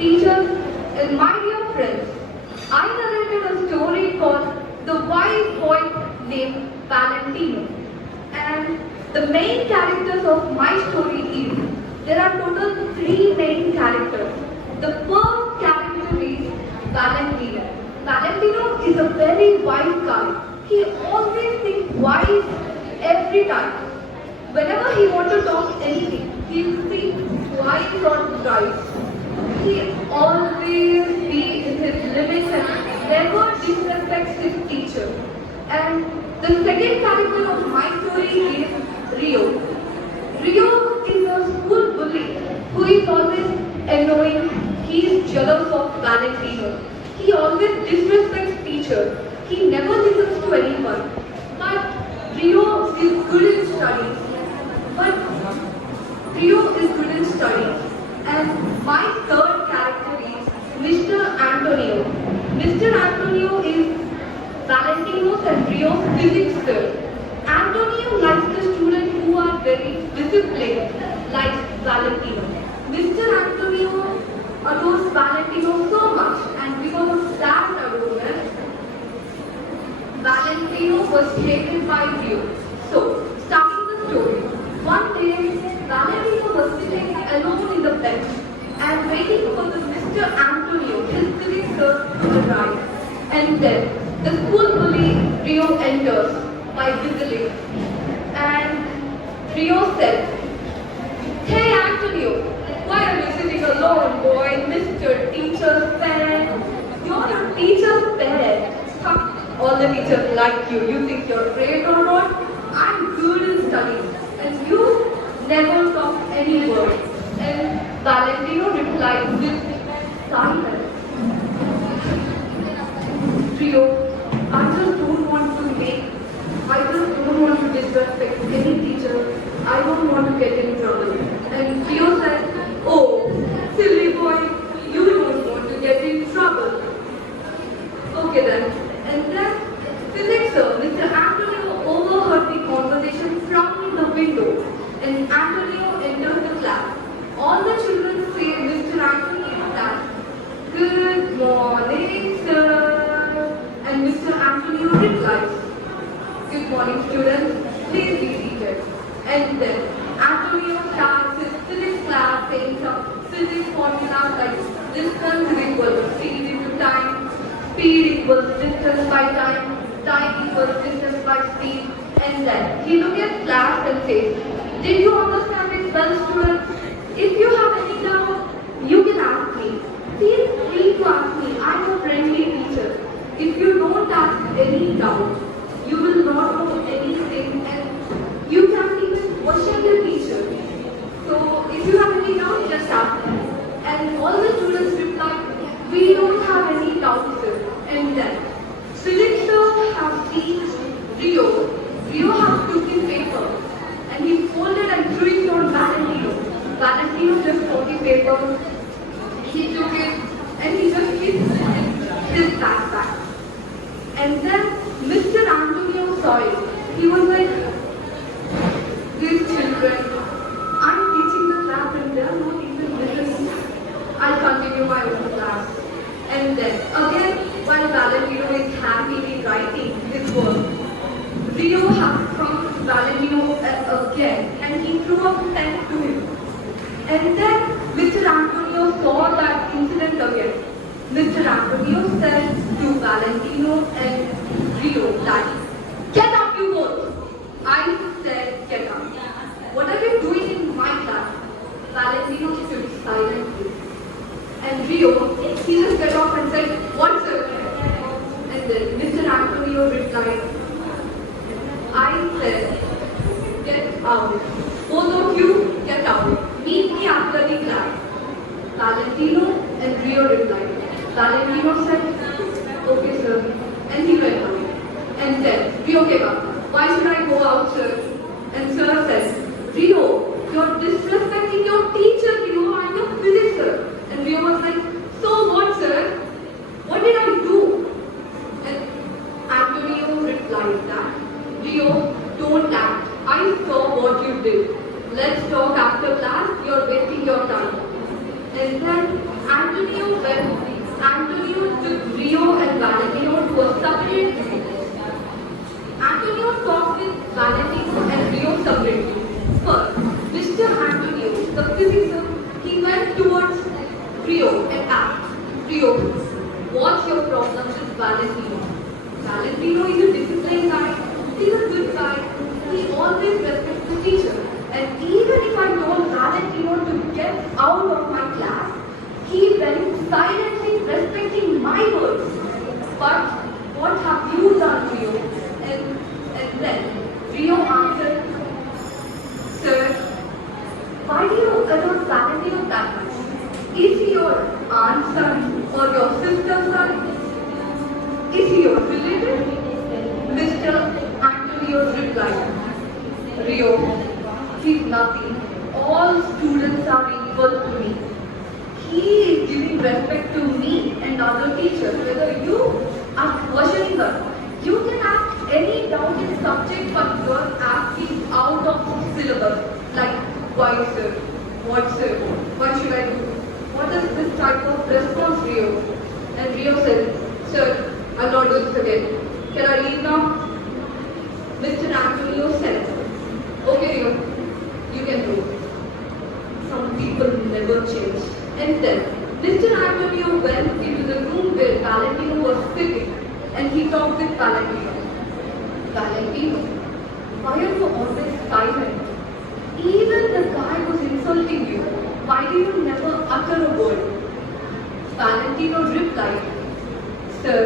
teachers, and my dear friends. I narrated a story called The Wise Boy Named Valentino. And the main characters of my story is, there are total three main characters. The first character is Valentino. Valentino is a very wise guy. He always thinks wise every time. Whenever he wants to talk anything, he thinks twice or thrice. He always be in his limits and never disrespects his teacher. And the second character of my story is Rio. Rio is a school bully who is always annoying. He is jealous of Valentino. He always disrespects teacher. He never listens to anyone. But Rio is good in studies. And my third character is Mr. Antonio. Mr. Antonio is Valentino's and Rio's physics sir. Antonio likes the students who are very disciplined, like Valentino. Mr. Antonio adores Valentino so much, and because of that adornment, Valentino was hated by Rio. So, starting the story, one day Valentino was sitting alone in the bench and waiting for the Mr. Antonio, his physics sir, to arrive. And then the school bully Rio enters by whistling. And Rio said, "Hey Antonio, why are you sitting alone, boy? Mr. Teacher's pet. You're your teacher's pet. All the teachers like you. You think you're great or what? I'm good in studies. And you never talk any word." And Valentino replied with silence. Rio, I just don't want to disrespect any teacher. I don't want to get in trouble. And Rio said, "Oh, silly boy, you don't want to get in trouble. Okay then." And then physics sir, Mr. Antonio overheard the conversation from the window. And Antonio entered the class. All the children say Mr. Antonio that, "Good morning, sir." And Mr. Antonio replies, "Good morning, students. Please be seated." And then Antonio starts his physics class saying some physics formulas like distance is equal to speed into time, speed equals distance by time, time equals distance by speed. And then he looks at class and says, "Did you understand it well, students? If you have any doubt, you can ask me. Feel free to ask me. I'm a friendly teacher. If you don't ask any doubt, you will not know anything and you can't even question the teacher. So if you have any doubt, just ask me." And all the students replied, "We don't have any doubt, sir." And then physics sir has seen Rio. Rio has took his paper and he folded and threw it on Valentino. Valentino just took the paper, he took it and he just hid it in his backpack. And then Mr. Antonio saw it. He was like, "These children, I'm teaching the class and they're not even listening. I'll continue my own class." And then again, while Valentino is happily writing his work, Rio has struck Valentino again and he threw a pen to him. And then Mr. Antonio saw that incident again. Mr. Antonio said to Valentino and Rio that, "Get up, you both." I said, "Get up. What are you doing in my class?" Valentino stood silently. And Rio, he just got off and said, "What, sir?" And then Mr. Antonio replied, "I said, get out. Both of you, get out. Meet me after the class." Valentino and Rio replied. Valentino said, "Okay, sir." And he went out. And then Rio came up. "Why should I go out, sir?" And sir said, "Rio, you're disrespecting your teacher, Rio. I'm your physics sir." And Rio was like, "So what, sir? What did I do?" And Antonio replied that, "Rio, don't act. I saw what you did. Let's talk after class. You're wasting your time." And then Antonio took Rio and Valentino to a separate room. Antonio talked with Valentino and Rio separately. First, Mr. Antonio, the physician, he went towards Rio and asked, Rio, what's your problem with Valentino? Valentino is a disciplined guy, he's a good guy, he always respects the teacher. And even if I told Valentino to get out of my class, he went silently respecting my words. But what have you done, Rio? And then Rio answered, Sir, why do you adore Valentino that much? Is he your aunt's son or your sister's son? Is he your relative? Mr. Antonio replied, Rio, he's nothing. All students are equal to me. He is giving respect to me and other teachers, whether you are questioning her. You can ask any doubt in subject, but you are asking out of syllabus. Like, why sir? What sir? What should I do? What is this type of response, Rio? And Rio said, Sir, I'll not do this again. Can I leave now? Mr. Antonio said, Okay, Rio, you can go. Some people never change. And then Mr. Antonio went into the room where Valentino was sitting and he talked with Valentino. Valentino, why are you always silent? Even the guy who's insulting you, why do you never utter a word? Valentino replied, Sir,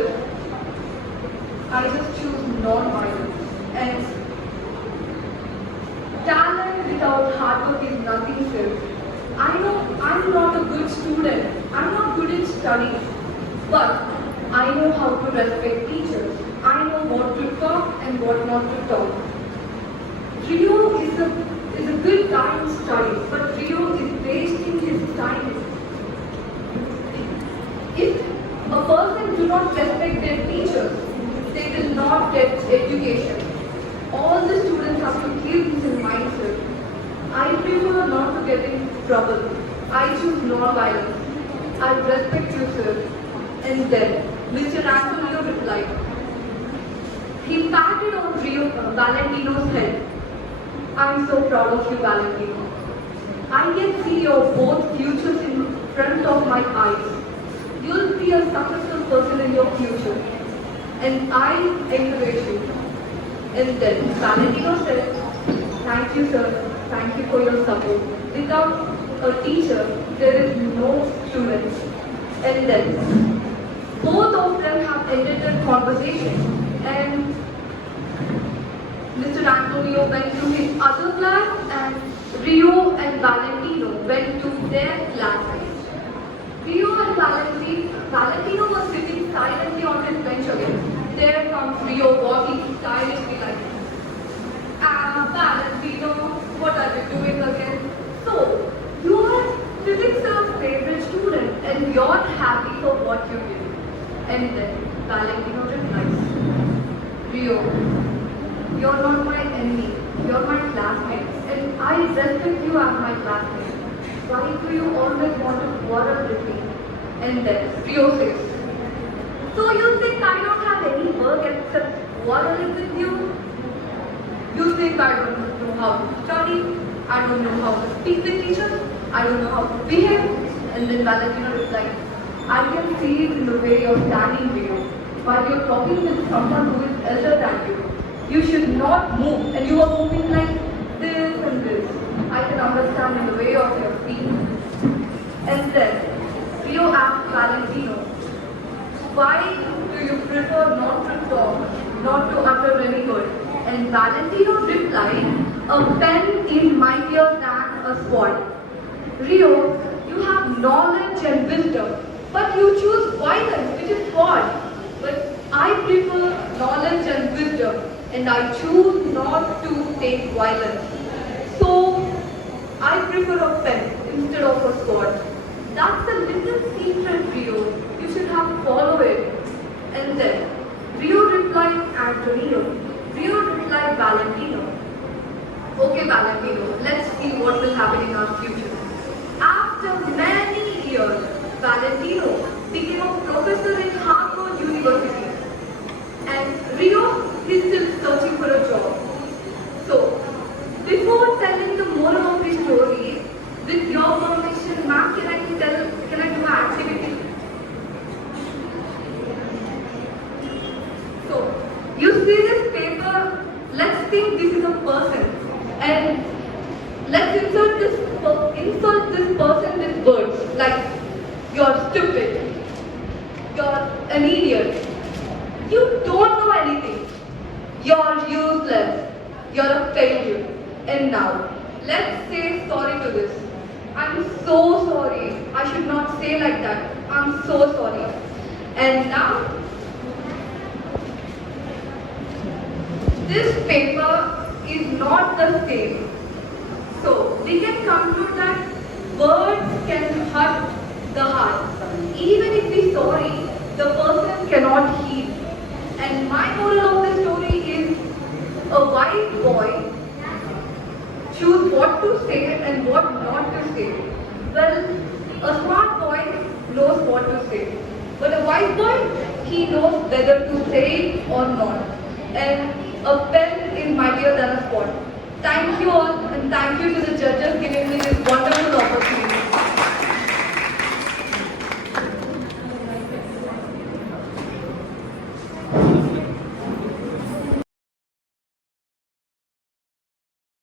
I just choose non-violence. And talent without hard work is nothing, sir. I know I'm not a good student. I'm not good in studies. But I know how to respect teachers. I know what to talk and what not to talk. Rio is a good guy in studies, but Rio is wasting his time. If a person do not respect their teachers, they will not get education. All the students have to keep this in mind, sir. I prefer not to get in trouble. I choose non-violence. I respect you, sir. And then Mr. Antonio replied. He patted on Valentino's head. I'm so proud of you, Valentino. I can see your both futures in front of my eyes. You'll be a successful person in your future. And I encourage you. And then Valentino said, Thank you, sir. Thank you for your support. Without a teacher, there is no students. And then both of them have ended their conversation. And Mr. Antonio went to his other class and Rio and Valentino went to their classes. Rio and Valentino was sitting silently on his bench again. There comes Rio walking stylishly like, Valentino, what are you doing again? So, you are physics' favorite student and you're happy for what you did. And then Valentino replies, Rio, you're not my enemy, you're my classmate, and I respect you as my classmate. Why do you always want to quarrel with me? And then Rio says, So you think I don't have any work except quarreling with you? You think I don't know how to study, I don't know how to speak with teachers, I don't know how to behave? And then Valentino replied, I can see it in the way you're standing, Rio. While you're talking with someone who is elder than you, you should not move, and you are moving like this and this. I can understand in the way of your feet. And then Rio asked Valentino, why do you prefer not to talk, not to utter any word? And Valentino replied, a pen is mightier than a sword. Rio, you have knowledge and wisdom, but you choose violence, which is sword. But I prefer knowledge and wisdom, and I choose not to take violence. So, I prefer a pen instead of a sword. That's a little secret, Rio. You should have followed it. And then, Rio replied Antonio. Rio replied Valentino. Okay, Valentino, let's see what will happen in our future. After many years, Valentino became a professor in Harvard University. And Rio is still searching for a job. So, before telling the moral of the story, with your permission, ma'am, can I do an activity? So, you see this paper, let's think this is a person. And let's insult this person with words like, you're stupid, you're an idiot, you don't know anything, you're useless, you're a failure. And now, let's say sorry to this. I'm so sorry. I should not say like that. I'm so sorry. And now, this paper is not the same. So, we can conclude that words can hurt the heart. Even if we sorry, the person cannot heal. And my moral of the story is a wise boy choose what to say and what not to say. Well, a smart boy knows what to say. But a wise boy, he knows whether to say it or not. And a pen is mightier than a sword. Thank you all, and thank you to